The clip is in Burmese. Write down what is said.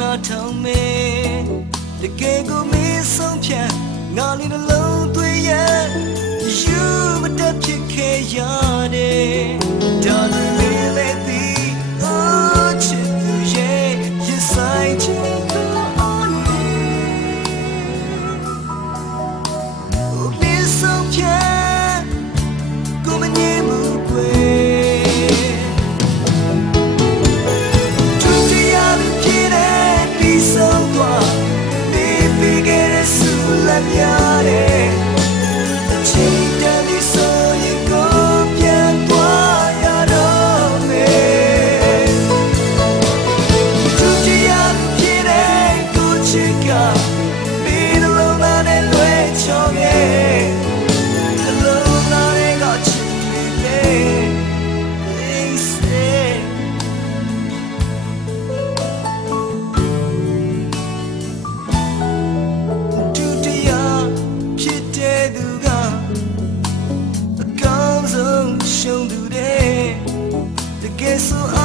ဆောင်မယ်တကယ်ကိုမင်းဆုံးဖြတ်ငါလေးနှလုံးသွေးရဲ့ယူမတတ်ဖြစ်ခဲ့ရတယ် eso